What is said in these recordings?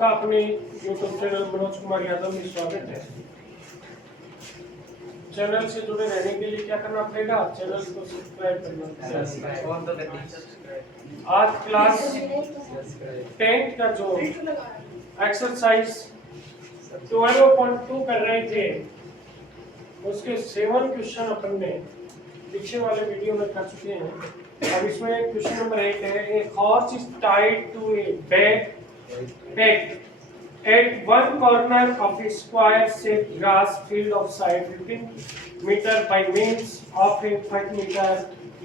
आपका अपने YouTube channel Manoj Kumar Yadav में स्वागत है। चैनल से जुड़े रहने के लिए क्या करना पड़ेगा? चैनल को सब्सक्राइब करना पड़ेगा। आज क्लास 10 का जो एक्सरसाइज 12.2 कर रहे थे उसके 7 क्वेश्चन अपन ने पीछे वाले वीडियो में कर चुके हैं। अब इसमें क्वेश्चन नंबर 8 है, a horse is tied to a peg at one corner of a square shaped grass field of size 15 meter by means of a 5 meter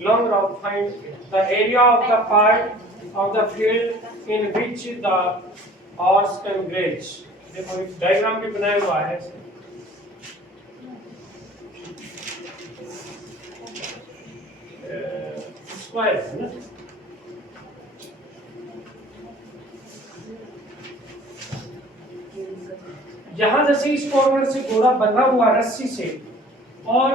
long rope. Find the area of the part of the field in which the horse can graze. देखो एक diagram भी बनाया हुआ है। Square है ना, यहां जैसे इस कॉर्नर से घोड़ा बंधा हुआ रस्सी से, और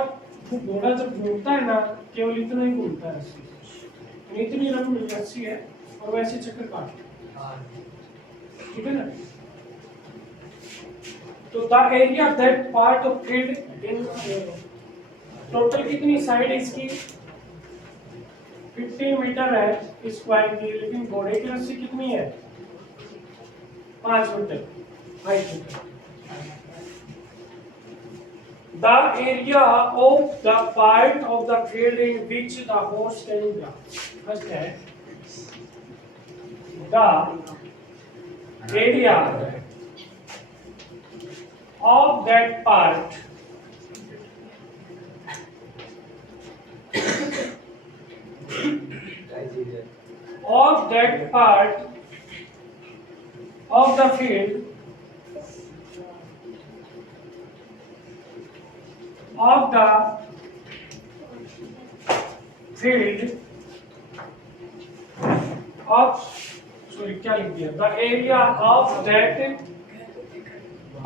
वो घोड़ा जब घूमता है ना केवल इतना ही घूमता है रस्सी से, इतनी लंबी रस्सी है और वैसे चक्कर काटता है, ठीक है ना। तो the area that part of field in total कितनी साइड इसकी 15 मीटर है स्क्वायर की, लेकिन घोड़े की रस्सी कितनी है 5 metre 5 metre. The area of the part of the field in which the horse can graze. First है the area of that part of that part of the field of the field of sorry क्या लिख दिया, the area of that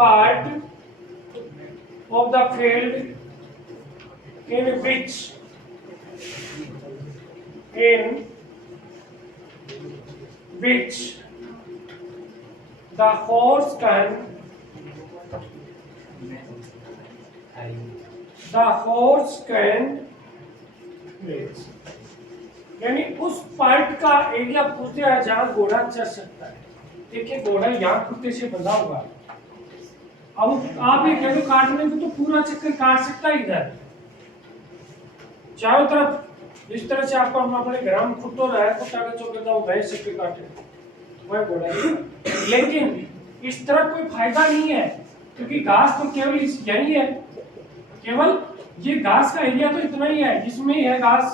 part of the field in which the horse can graze, यानी उस part का area पूछते हैं जहां घोड़ा चल सकता है। देखिए घोड़ा यहाँ कुत्ते से बंधा हुआ है, अब आप ये कह दो काटने को तो पूरा चक्कर काट सकता है इधर चारों तरफ, इस तरह से आपको हम अपने ग्राम खुट्टो रहा है तो कागज चौकता हूँ भैंस चक्कर काटे वह घोड़ा, लेकिन इस तरह कोई फायदा नहीं है क्योंकि घास तो केवल यही है, केवल ये घास का एरिया तो इतना ही है जिसमें है घास,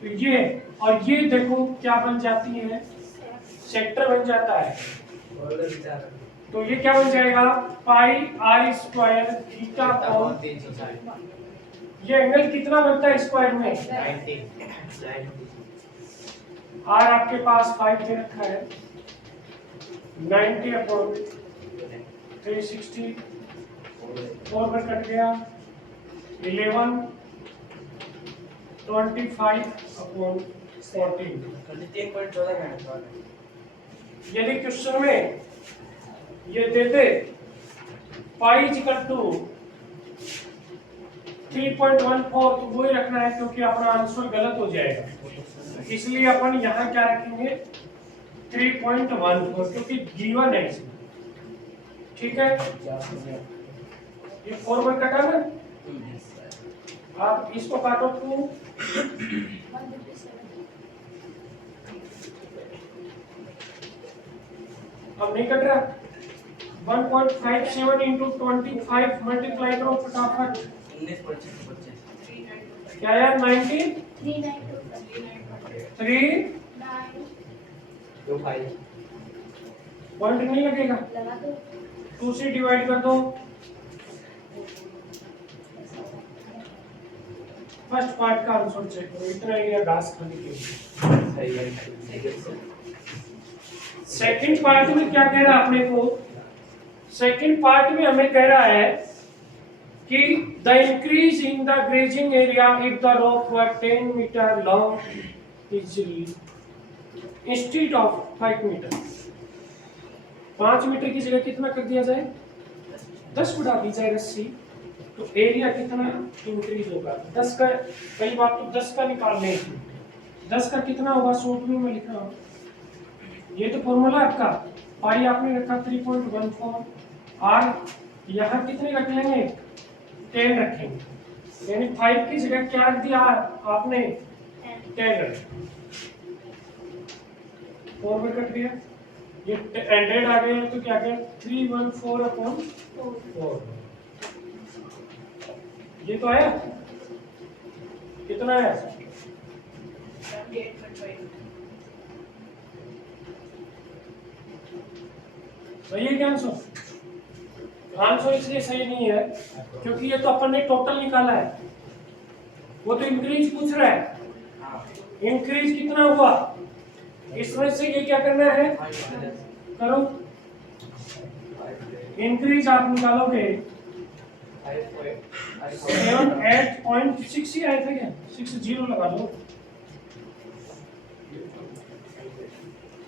तो ये और ये देखो क्या बन जाती है, सेक्टर बन जाता है। तो ये क्या बन जाएगा पाई आई स्क्वायर थीटा कोण, ये एंगल कितना बनता है स्क्वायर में 90। आर आपके पास 5 दे रखा है, 90 अपॉन 360 4 पर कट गया 11 25 अपॉन 14। यदि क्वेश्चन में ये दे दे पाई इक्वल टू 3.14 तो वही रखना है क्योंकि अपना आंसर गलत हो जाएगा, इसलिए अपन यहाँ क्या रखेंगे 3.14 क्योंकि गिवन है इसमें, ठीक है। ये 4 में कटा ना, आप इसको काटो तो अब नहीं कट रहा, 1.57 into 25 मल्टीप्लाई करो फटाफट, क्या यार 19 3 पॉइंट नहीं लगेगा, 2 से डिवाइड कर दो, फर्स्ट पार्ट का आंसर चेक करो, इतना एरिया घास खाने के लिए। सेकंड पार्ट में क्या कह रहा है अपने को, सेकंड पार्ट में हमें कह रहा है कि the increase in the grazing area if the rope were 10 metre long is instead of 5 metre. 5 metre की जगह कितना कर दिया जाए, 10 बढ़ा दी जाए रस्सी, तो एरिया कितना इंक्रीज होगा। 10 का, पहली बात तो 10 का निकाल लें, 10 का कितना होगा, शॉर्ट में मैं लिख रहा हूँ, ये तो फॉर्मूला आपका, पाई आपने रखा 3.14, आर यहाँ कितने रख लेंगे, 10 रखेंगे, यानी 5 की जगह क्या रख दिया आपने, 10 रख, 4 में कट गया, ये 100 आ गया, तो क्या गया 314/4, ये तो आया, कितना है, सही है क्या आंसर? आंसर इसलिए सही नहीं है क्योंकि ये तो अपन ने टोटल निकाला है, वो तो इंक्रीज पूछ रहा है, इंक्रीज कितना हुआ, इसमें से ये क्या करना है, करो, इंक्रीज आप निकालोगे 8.6 ही आए थे क्या, 60 लगा लो,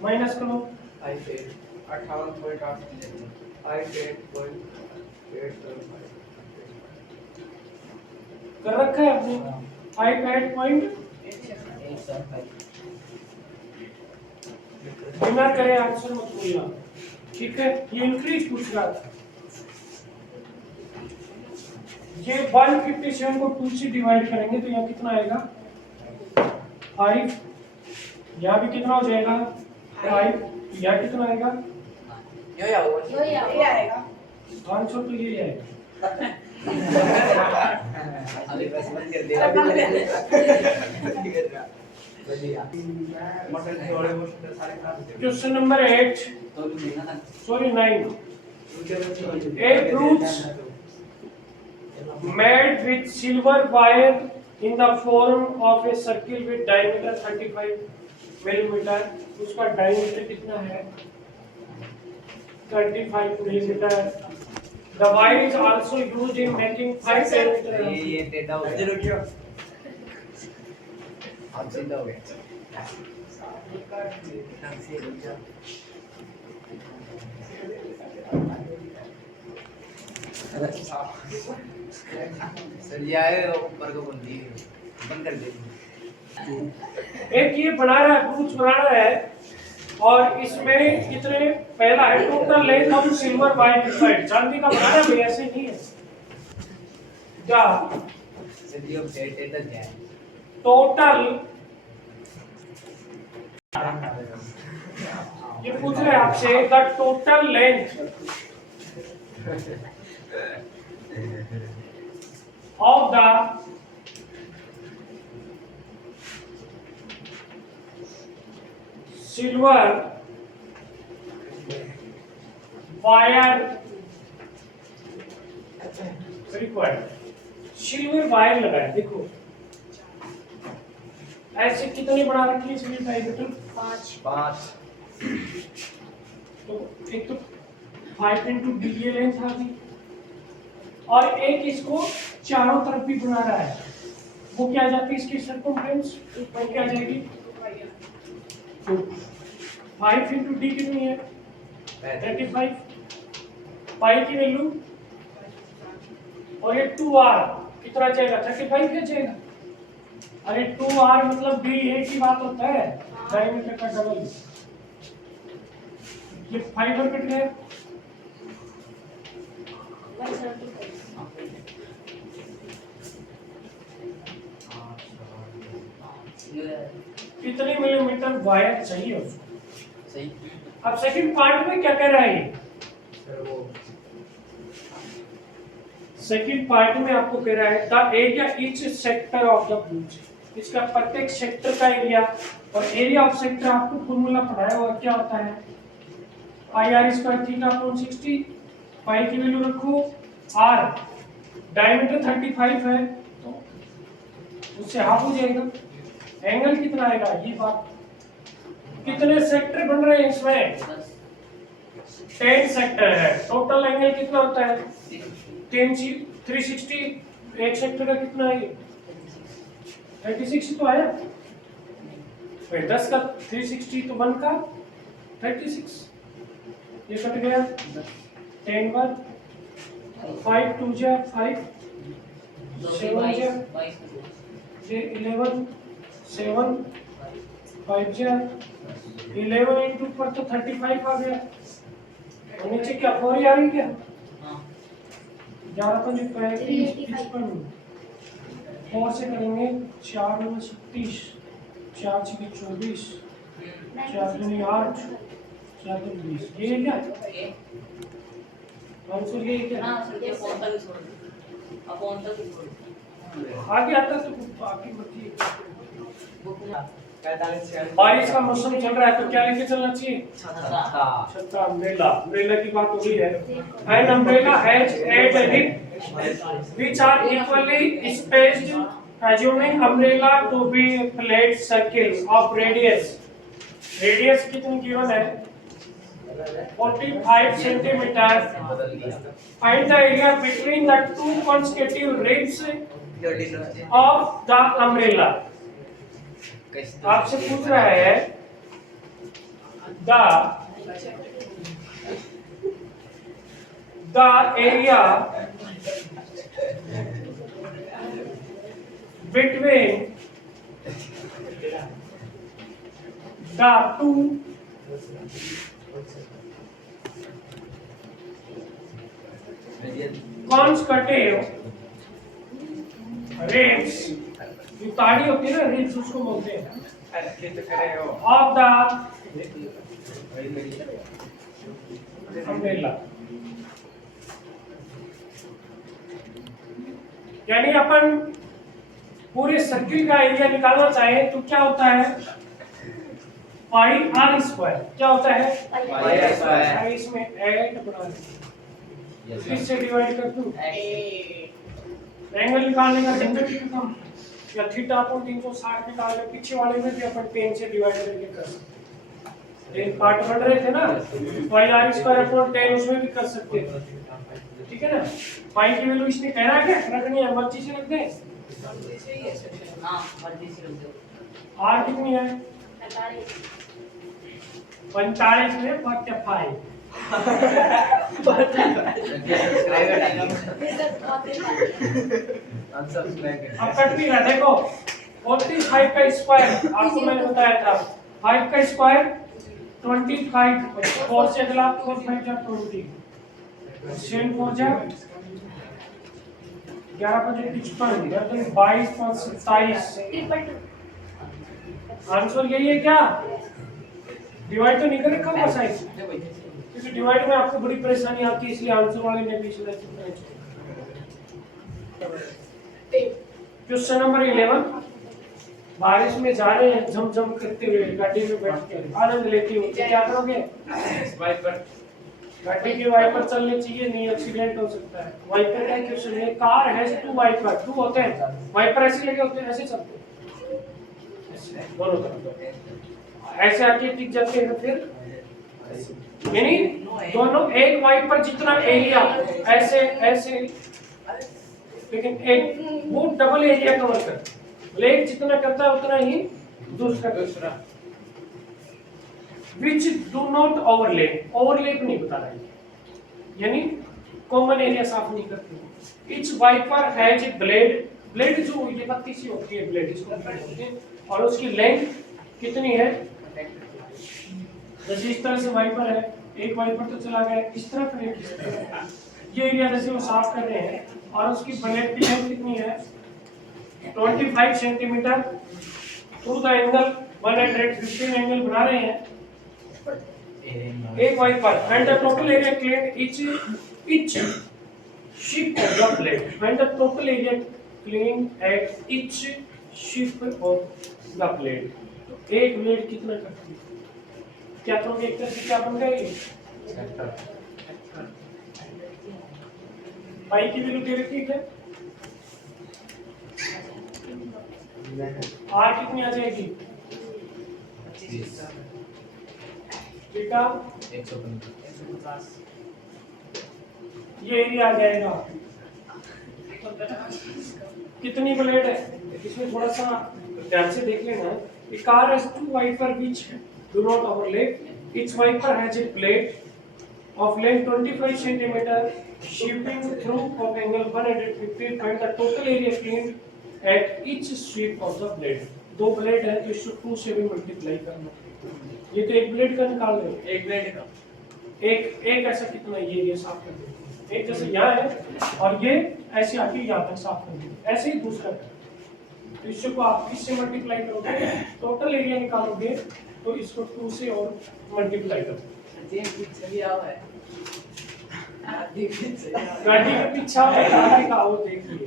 माइनस करो 58.875 कर रखा है आपने, 58.875 बिना करे आंसर मत भूलना, ठीक है, ये इंक्रीज पूछ रहा था, ये 157 को 2 से डिवाइड करेंगे तो यहाँ कितना आएगा 5, यहाँ भी कितना हो जाएगा 5, यहाँ कितना आएगा, यो आएगा आंसर तो यही आएगा। अभी बस बंद कर दे, question number 8 sorry 9, a fruits made with silver wire in the form of a circle with diameter 35 millimeter, उसका diameter कितना है 35 millimeter, the wire is also used in making 5 diameter, ये टेढ़ा हो गया, आप सीधा हो गया, सर ये आए ऊपर को बंद कर दे, एक ये बना रहा है, फ्रूट्स बना रहा है, और इसमें कितने, पहला है total length of silver wire divide, चांदी का बना रहा है, ऐसे नहीं है क्या, सर ये टेढ़ा क्या है, टोटल ये पूछ रहे हैं आपसे, the total length of the silver wire required, silver wire लगाए, देखो ऐसे कितने बना रखी है इसमें डायमीटर 5, तो एक तो 5 into d ये लेंथ आ गई, और एक इसको चारों तरफ भी बना रहा है, वो क्या आ जाती है इसकी सर्कमफ्रेंस, वो क्या आ जाएगी, तो 5 into d कितनी है 35, पाई की वैल्यू, और ये 2r कितना जाएगा 35 क्या जाएगा, अरे 2r मतलब d एक ही बात होता है, डायमीटर का डबल, ये 5 और कट गए, कितने मिलीमीटर वायर चाहिए उसको, सही, अब सेकंड पार्ट में क्या कह रहा है, सेकंड पार्ट में आपको कह रहा है the area each sector of the blues, इसका प्रत्येक सेक्टर का एरिया, और एरिया ऑफ सेक्टर आपको फॉर्मूला पढ़ाया हुआ क्या होता है, पाई आर स्क्वायर थीटा अपॉन 60, पाई की वैल्यू रखो, आर डायमीटर 35 है तो उससे हाफ हो जाएगा, एंगल कितना आएगा, ये बात, कितने सेक्टर बन रहे हैं इसमें 10 सेक्टर है, टोटल एंगल कितना होता है 360, एक सेक्टर का कितना है 36 तो आया, फिर 10 का 360 तो 1 का 36, ये कट गया 10 बार 5 2 जा 5 7 जा ये 11 7 5 जा 11 इंटू पर तो 35 आ गया और नीचे क्या 4 ही आ रही क्या 11 5 35 55 4 से करेंगे 4 9 36 4 6 24 4 दूनी 8 4 दूनी 20 ये क्या आंसर ये क्या आगे आता तो बाकी मत बारिश का मौसम चल रहा है तो क्या लेके चलना चाहिए छत्ता अम्ब्रेला अम्ब्रेला की बात हो गई है an umbrella has eight rib which are equally spaced assuming umbrella to be flat circles of radius कितनी गिवन है 45 centimeter find the area between the two consecutive ribs of the umbrella आपसे पूछ रहा है the area between the two consecutive ribs ये ताड़ी होती है ना रिब्स उसको बोलते हैं ऑफ द अम्ब्रेला यानी अपन पूरे सर्किल का एरिया निकालना चाहे तो क्या होता है पाई आर स्क्वायर क्या होता है पाई आर स्क्वायर इसमें 8 बना इससे डिवाइड कर दूं एंगल निकालने का झंझट ही खत्म या थीटा को 360 निकाल के पीछे वाले में भी अपन tan से डिवाइड करके कर सकते हैं पार्ट बढ़ रहे थे ना पाई आर स्क्वायर अपॉन tan उसमें भी कर सकते हैं ठीक है ना पाई की वैल्यू इसने कहना है क्या रखनी है मर्जी से रख दें हां मर्जी से रख दो आर कितनी है 45 में 45 अब कट भी रहा देखो 45 का स्क्वायर आपको मैंने बताया था 5 का स्क्वायर 25 4 से अगला 4 5 जा 20 7 4 जा 11 5 55 22 5 27 आंसर यही है क्या डिवाइड तो नहीं कर रखा हुआ साइज क्योंकि डिवाइड में आपको बड़ी परेशानी आती है इसलिए आंसर वाले ने भी इसलिए क्वेश्चन नंबर 11 बारिश में जा रहे हैं झमझम करते हुए गाड़ी में बैठ के आनंद लेते हुए क्या करोगे वाइपर गाड़ी के वाइपर चलने चाहिए नहीं एक्सीडेंट हो सकता है वाइपर का क्वेश्चन है car has two wiper two होते हैं वाइपर ऐसे लगे होते हैं ऐसे चलते हैं दोनों तरफ ऐसे आके टिक जाते हैं फिर यानी दोनों एक वाइपर जितना एरिया ऐसे ऐसे लेकिन एक वो डबल एरिया कवर करता है लेग जितना करता है उतना ही दूसरा which do not overlap नहीं बता रहा है यानी कॉमन एरिया साफ नहीं करते each wiper has a blade जो ये पत्ती सी होती है ब्लेड इसको बोलते हैं और उसकी लेंथ कितनी है जैसे इस तरह से वाइपर है एक वाइपर तो चला गया इस तरफ है ये एरिया जैसे वो साफ कर रहे हैं और उसकी ब्लेड की लेंथ कितनी है 25 centimetre through the angle 115 angle बना रहे हैं एक wiper and the total area clean each sheep of the blade when the total area clean at each sheep of the blade तो एक ब्लेड कितना करती है क्या करोगे एक तरह से क्या बन गई पाई की वैल्यू दे रखी है आर कितनी आ जाएगी 25 थीटा 150 ये एरिया आ जाएगा कितनी ब्लेड है इसमें थोड़ा सा ध्यान से देख लेना a car has two wiper which do not overlap each wiper has a blade of length 25 centimeter, sweeping through of angle 150. Find the total area cleaned at each sweep of the blade. दो blade है तो इसको 2 से भी multiply करना। ये तो एक ब्लेड का निकाल रहे हो, एक ब्लेड का एक ऐसा कितना ये साफ कर दो। एक जैसे यहाँ है और ये ऐसे आके यहाँ तक साफ कर दो, ऐसे ही दूसरा कर। तो इसको आप किससे मल्टीप्लाई करोगे, टोटल एरिया निकालोगे तो इसको 2 से और मल्टीप्लाई करो। गाड़ी के पीछे गाड़ी का वो देखिए,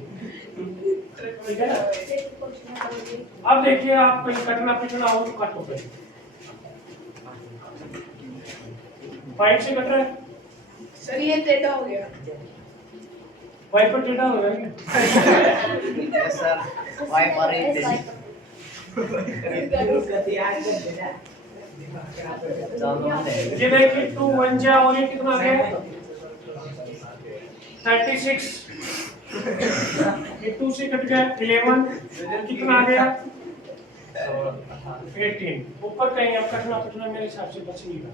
ठीक है ना। अब देखिए आप कहीं कटना पिटना हो तो काटो पहले। 5 से कट रहा है सर, ये टेढ़ा हो गया। वाइपर टेढ़ा हो रहा है। यस सर, वाइपर है ये देखिए 2 1 जा और ये कितना आ गया 36। ये 2 से कट गया 11, कितना आ गया 18। ऊपर कहीं अब कटना पिटना मेरे हिसाब से बच नहीं रहा।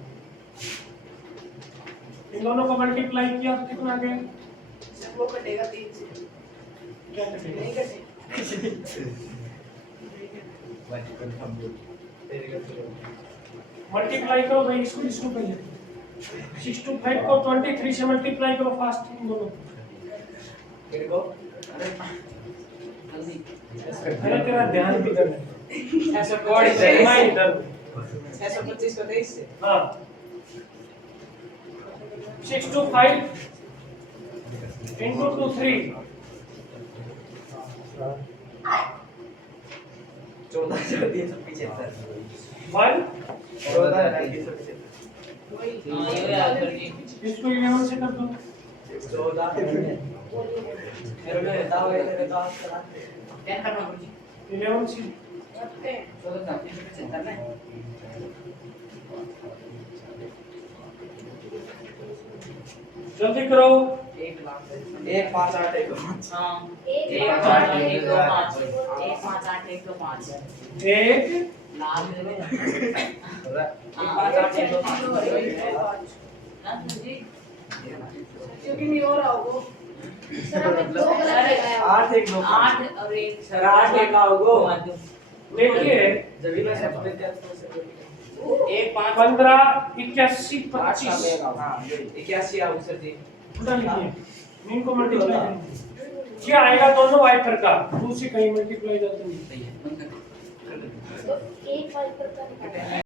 इन दोनों को मल्टीप्लाई किया तो कितना आ गया, सर वो कटेगा 3 से। क्या कटेगा, नहीं कटेगा। मल्टीप्लाई करो भाई इसको पहले। 6 to 5 को 23 से मल्टीप्लाई करो फास्ट इन दोनों को। अरे तेरा ध्यान किधर है, ऐसा कोड है मैं इधर। 625 को 23 से हाँ 6 to 5 into 2 3 14 से 375 1। 14 375 इसको 11 से कर दो। 14 मेरे को बताओ ये बताओ क्या करना पड़ेगा 11 से 14 375 ना जल्दी करो। 1 5 8 1 5 हाँ 1 5 8 1 2 5 1 5 8 1 2 5 एक लाल में 1 5 8 1 2 5 ना जी क्योंकि नहीं हो रहा होगा। सर हमें 2 गलत लगाया। 8 1 2 8 और 1 सर 8 1 होगा देखिए जब मैं सब में क्या तो 1 5 15 81 25 हां 81 आओ सर जी पूरा लिखिए, इनको मल्टीप्लाई करेंगे क्या आएगा दोनों वाइपर का 2 से कहीं मल्टीप्लाई करते नहीं। तो एक वाइपर का निकाला।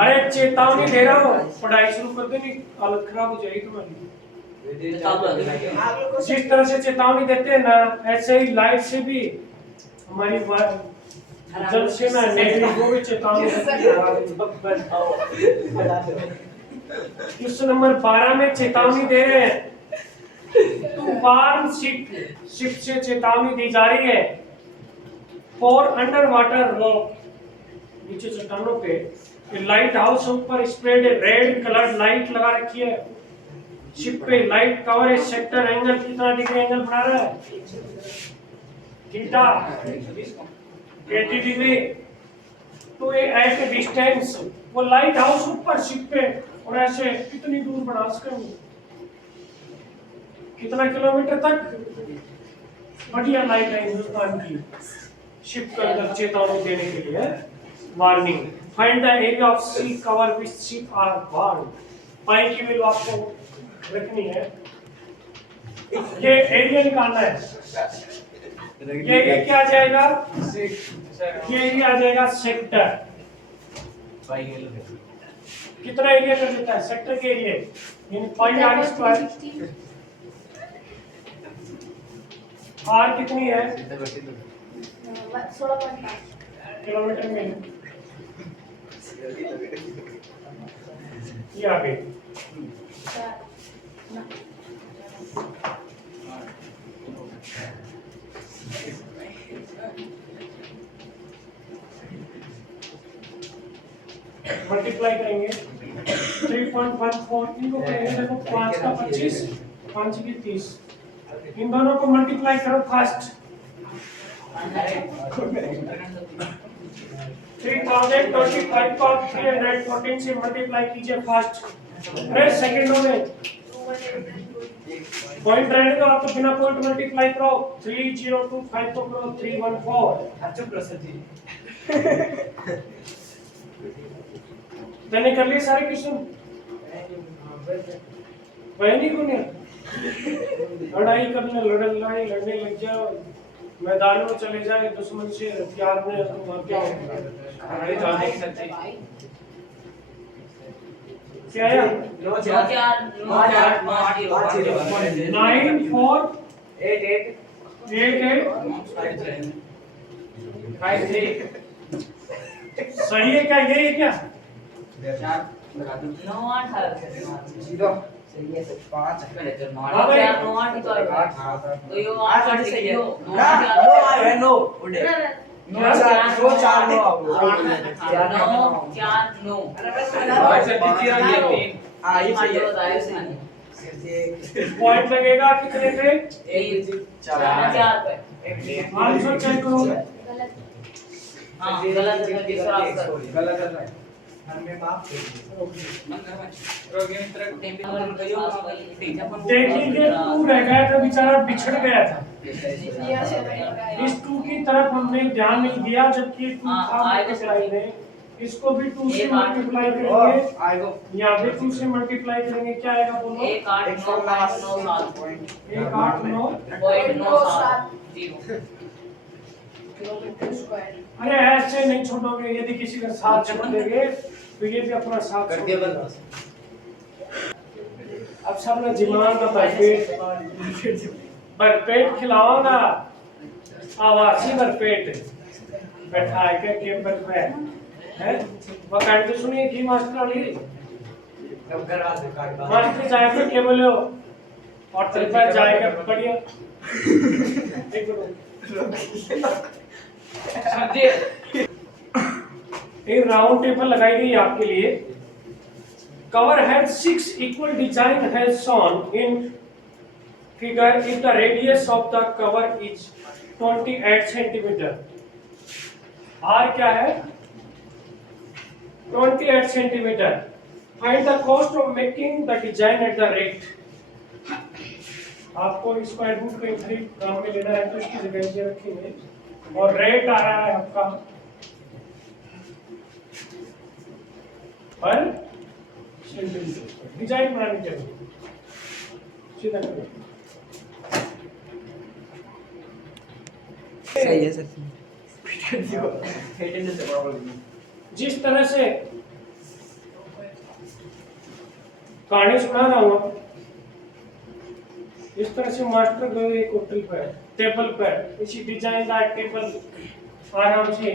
अरे चेतावनी दे रहा हूँ, पढ़ाई शुरू कर देनी हालत खराब हो जाएगी तुम्हारी। जिस तरह से चेतावनी देते हैं ना ऐसे ही लाइट से भी हमारी जल सेना नेवी को भी चेतावनी देती है। क्वेश्चन नंबर 12 में चेतावनी दे रहे हैं टू वार्न शिप से चेतावनी दी जा रही है फॉर अंडर वाटर रॉक, नीचे चट्टानों पे लाइट हाउस ऊपर स्प्रेड रेड कलर लाइट लगा रखी है। शिप पे लाइट कवर सेक्टर एंगल कितना डिग्री एंगल बना रहा है, थीटा 80 डिग्री। तो ये एट डिस्टेंस वो लाइट हाउस ऊपर शिप पे और ऐसे कितनी दूर बढ़ा सकेंगे, कितना किलोमीटर तक। बढ़िया लाइट है हिंदुस्तान की शिप के अंदर चेतावनी देने के लिए warning. Find the area of sea cover which ship are warn. Pi की वैल्यू आपको रखनी है, ये एरिया निकालना है। ये एरिया क्या आ जाएगा, ये एरिया आ जाएगा सेक्टर। कितना एरिया कर देता है सेक्टर के एरिया, यानी पाई आर स्क्वायर। आर कितनी है 16.5 किलोमीटर में, ये आ गई। मल्टीप्लाई करेंगे 3.14 इनको करेंगे, देखो 5 का 25 5 की 30, इन दोनों को मल्टीप्लाई करो फास्ट। 3025 को 314 से मल्टीप्लाई कीजिए फास्ट। अरे सेकंडों में पॉइंट रहने दो, आप तो बिना पॉइंट मल्टीप्लाई करो 3025 को करो 314। चुप रहो सर जी। मैंने कर लिए सारे क्वेश्चन, वह नहीं को नहीं लड़ाई करने लड़ाई लड़ने लग जाओ, मैदान में चले जाए दुश्मन से हथियार में, तो वहाँ क्या होगा? क्या है? 9 4 9 4 8 8 8 8 5 3 सही है क्या? यही है क्या? 4 लगा दो 9 8 है 0 सही है सर 5 9 4 9 8 ही तो है 8 तो ये 8 8 सही है 9 है 9 उड़े 9 4 9 4 9 हां ये सही है पॉइंट लगेगा कितने पे? 4 पे आंसर चेक करो। हाँ गलत है तीसरा आंसर गलत है हमें माफ देखिए ये 2 रह गया था, बेचारा बिछड़ गया था। इस 2 की तरफ हमने ध्यान नहीं दिया, जबकि 2 था मल्टीप्लाई में। इसको भी 2 से मल्टीप्लाई करेंगे, यहाँ भी 2 से मल्टीप्लाई करेंगे, क्या आएगा बोलो? 1 8 9 5 9 7 1 8 9 अरे ऐसे नहीं छोड़ोगे, यदि किसी का साथ छोड़ देंगे तो ये भी अपना साथ छोड़ देगा। अब सब ना जिमान का भरपेट खिलाओ ना, आवासी भरपेट बैठा के टेबल पे है। वो कार्ड तो सुनिए की मास्टर वाली मास्टर जाएगा के बोले हो और तरीका जाएगा बढ़िया एक एक राउंड टेबल लगाई गई आपके लिए। Cover has 6 equal design has shown in figure if the radius of the cover is 28 centimeter। R क्या है? 28 centimeter। Find the cost of making the design at the rate। आपको स्क्वायर रूट का increase काम में लेना है तो इसकी जगह ये रखेंगे और रेट आ रहा है आपका पर सेंटीमीटर। डिजाइन बनाने के लिए सीधा करो। सही है सर जिस तरह से कहानी सुना रहा हूँ, इस तरह से मास्टर गए एक होटल पर टेबल पर इसी डिजाइन का टेबल आराम से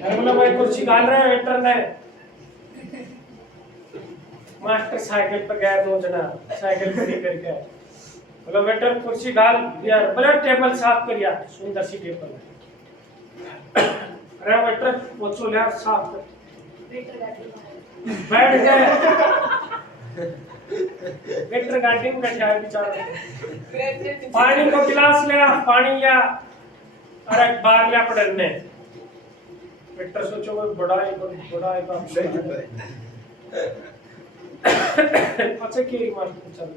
भाई कुर्सी डाल रहे हैं वेटर ने। मास्टर साइकिल पर गया, 2 जना साइकिल पर लेकर गए, बोला वेटर कुर्सी डाल यार, बोला टेबल साफ कर यार, सुंदर सी टेबल है। अरे वेटर पोछो ले साफ कर, बैठ गए वेटर गाड़ी में बैठा है बेचारा। पानी को गिलास लिया, पानी लिया, अरे बाहर लिया पड़ने। वेटर सोचो वो बड़ा है अच्छा की मास्टर चलो।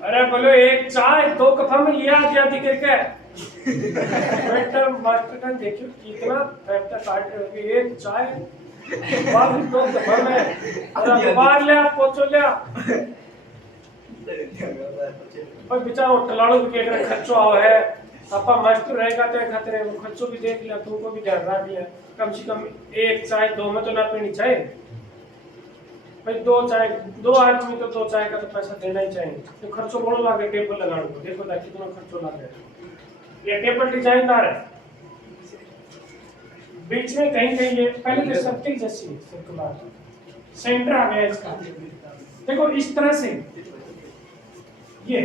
अरे बोलो एक चाय 2 कप में लिया दिया दिखे क्या? वेटर मास्टर का देखियो कितना पैसा काट रहे हो, एक चाय बाप 2 कप में, अरे बाहर लिया पोछो लिया। पर बेचारा टलाड़ो भी के खर्चो आओ है, आपा मास्टर रहेगा तो खतरे वो खर्चो भी देख लिया, तुमको भी ध्यान रख लिया, कम से कम एक चाय 2 में तो ना पीनी चाहिए भाई। 2 चाय 2 आदमी तो 2 चाय का तो पैसा देना ही चाहिए। तो खर्चो बड़ो लागे टेबल लगाने को, देखो ना कितना खर्चो लागे। ये टेबल डिजाइनदार है, बीच में कहीं कहीं ये पहले तो सर्किल जैसी सर्कुलर सेंटर आ गया इसका। देखो इस तरह से ये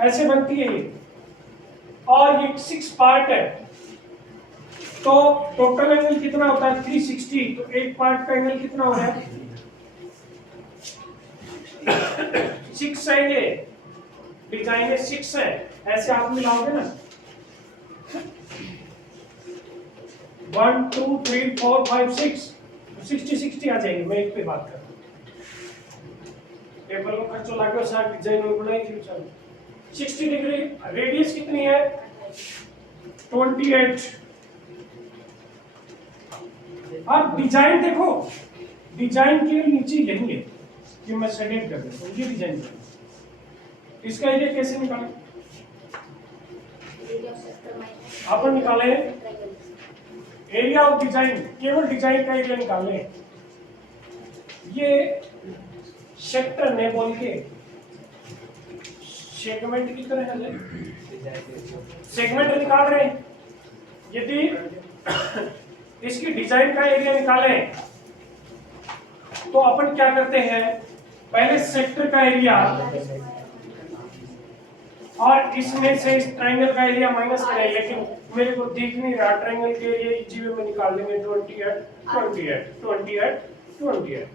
ऐसे बनती है ये, और ये 6 पार्ट है तो टोटल एंगल कितना होता है 360। तो एक पार्ट का एंगल कितना होगा 6 है, ये डिजाइन है 6 है। ऐसे आप मिलाओगे ना 1 2 3 4 5 6 60 60 आ जाएगी। मैं एक पे बात कर रहा हूँ। टेबल को खर्चो लागे साथ डिजाइन में बनाई थी चलो 60 डिग्री। रेडियस कितनी है 28। अब डिजाइन देखो, डिजाइन के नीचे यही है कि मैं सेलेक्ट कर दूं ये डिजाइन कर। इसका एरिया कैसे निकालें? अपन निकाले एरिया ऑफ डिजाइन, केवल डिजाइन का एरिया निकालने। ये सेक्टर ने बोल के सेगमेंट की तरह है, सेगमेंट निकाल रहे हैं। यदि इसकी डिजाइन का एरिया निकालें तो अपन क्या करते हैं, पहले सेक्टर का एरिया और इसमें से इस ट्रायंगल का एरिया माइनस करें, लेकिन मेरे को दिख नहीं रहा ट्रायंगल के एरिया जीवे में निकाल देंगे 28 28 28 28,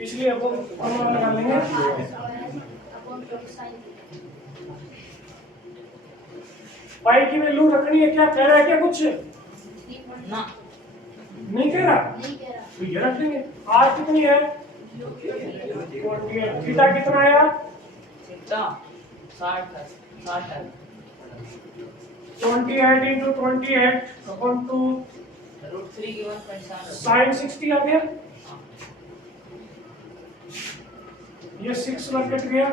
इसलिए अब फॉर्मूला लगा लेंगे। पाई की वैल्यू रखनी है, क्या कह रहा है क्या कुछ ना नहीं कह रहा, तो ये रख लेंगे। आर कितनी है 28, थीटा कितना आया थीटा 60 है 28 into 28 upon 2 √3 की 1.7 sin 60 आ गया। ये 6 बार कट गया,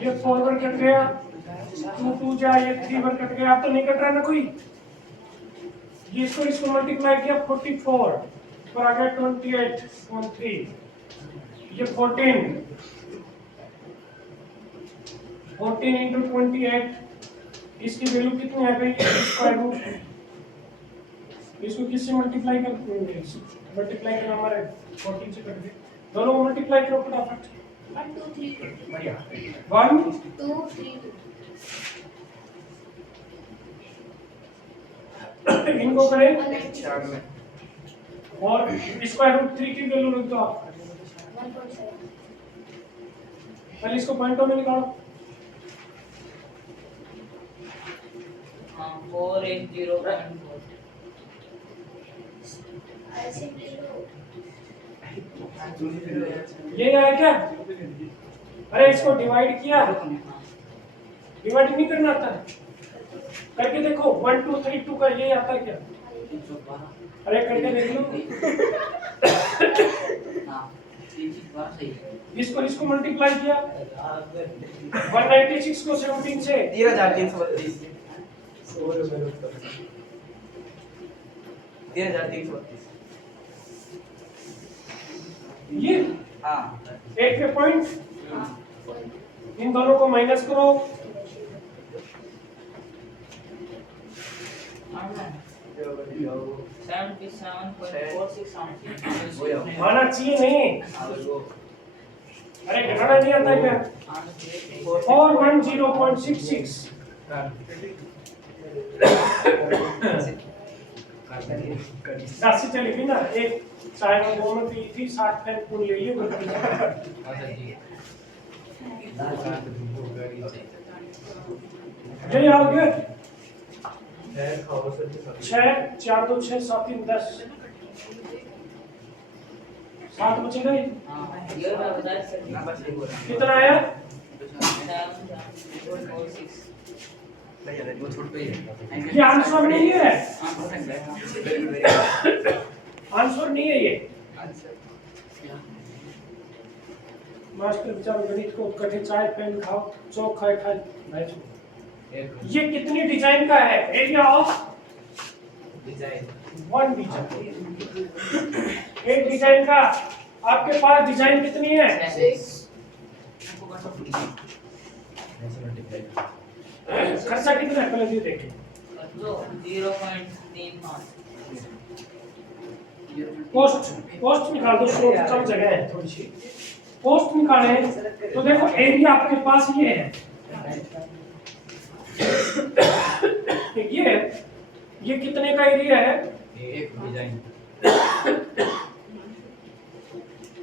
ये 4 बार कट गया, 2 2 जा, ये 3 बार कट गया। अब तो नहीं कट रहा ना कोई, ये इसको मल्टीप्लाई किया 44 पर आ गया 28.3, ये 14 into 28, इसकी वैल्यू कितनी आ गई स्क्वायर रूट। इसको किससे मल्टीप्लाई कर, मल्टीप्लाई का नंबर है 14 से कट गया, दोनों मल्टीप्लाई करो फटाफट। 1 2 3 बढ़िया 1 2 3 इनको करें 1 और स्क्वायर रूट 3 की वैल्यू लिख दो आप। 1.7 पहले इसको पॉइंटों में निकालो। 480.4 ऐसे ले लो। ये आया क्या? अरे इसको डिवाइड किया, डिवाइड नहीं करना आता है, करके देखो 1 2 3 2 का ये आता है क्या? अरे करके देख लो। इसको मल्टीप्लाई किया 196 को 17 से 13,332 13,332 ये हाँ एक पे पॉइंट, इन दोनों को माइनस करो। माना चाहिए नहीं, अरे घटाना नहीं आता क्या? 410.66 10 से चलेगी ना, एक चाय में 2 में पी थी 60 पेन पून ले लिए ये आओ गए 6 4 2 6 7 3 10 7 बचेगा ही। कितना आया? ये आंसर नहीं है, आंसर नहीं है ये। मास्टर बेचारा गणित को कठिन चाय पेन खाओ चौक खाए खाए मैच। ये कितनी डिजाइन का है? एरिया ऑफ डिजाइन 1 डिजाइन, एक डिजाइन का। आपके पास डिजाइन कितनी है? 6 खर्चा कितना है पहले ये देखिए। 0.35 पोस्ट निकाल दो, सब जगह है थोड़ी सी। पोस्ट निकाले तो देखो एरिया आपके पास ये है, ये कितने का एरिया है? एक डिजाइन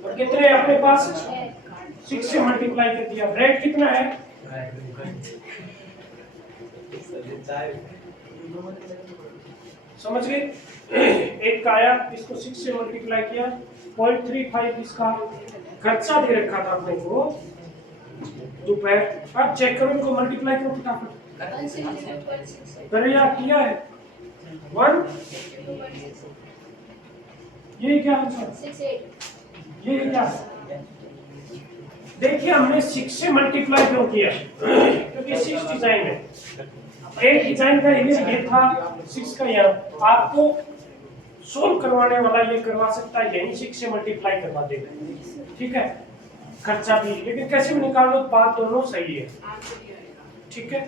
और कितने अपने पास? 6 से मल्टीप्लाई कर दिया। रेट कितना है? समझ गए? एक का आया, इसको 6 से मल्टीप्लाई किया, 0.35 इसका खर्चा दे रखा था अपने को दोपहर। अब चेक करो, इनको मल्टीप्लाई करो फटाफट। 162.6 करे या किया है 1, ये क्या आंसर, 68 ये क्या? देखिए हमने 6 से मल्टीप्लाई क्यों किया? क्योंकि 6 डिजाइन है, एक डिजाइन का एरिया ये था, 6 का यहाँ। आपको सोल्व करवाने वाला ये करवा सकता है, यही 6 से मल्टीप्लाई करवा देगा, ठीक है? खर्चा भी, लेकिन कैसे भी निकाल लो, बात दोनों सही है, ठीक है?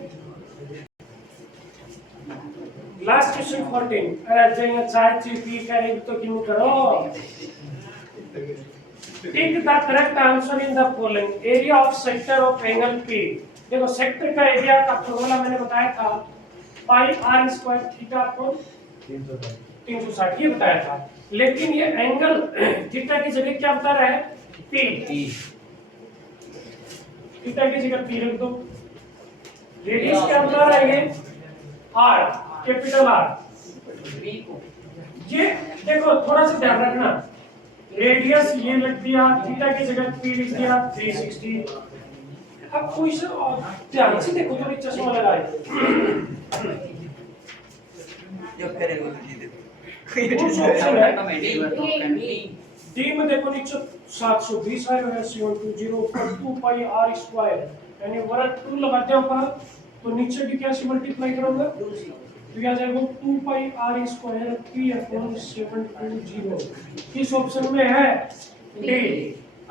Last question 14। अरे जय चाय ची पी करे तो क्यों करो? Tick the correct answer in the following area of sector of angle P। देखो सेक्टर का एरिया का फॉर्मूला मैंने बताया था, पाई r स्क्वायर थीटा अपॉन 360, ये बताया था। लेकिन ये एंगल थीटा की जगह क्या बता रहा है? P। थीटा की जगह P रख दो। रेडियस क्या बता रहा है? ये r, कैपिटल R। ये देखो थोड़ा सा ध्यान रखना, रेडियस ये लिख दिया, थीटा की जगह P लिख दिया 360। अब कोई से ध्यान से देखो तो चश्मा लगाए, जो करेगा ये देखो। कौन सा ऑप्शन है? डी में देखो नीचे 720 है, 720 पर 2 पाई r स्क्वायर, यानी वर्ग 2 लगाते हो पर, तो नीचे भी क्या से मल्टीप्लाई करोगे? तो क्या जाएगा 2 पाई r स्क्वायर p अपॉन 720। इस ऑप्शन में है डी।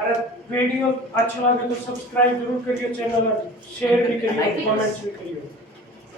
अरे वीडियो अच्छा लगे तो सब्सक्राइब जरूर करिए चैनल और शेयर भी करिए, कमेंट्स भी करिए।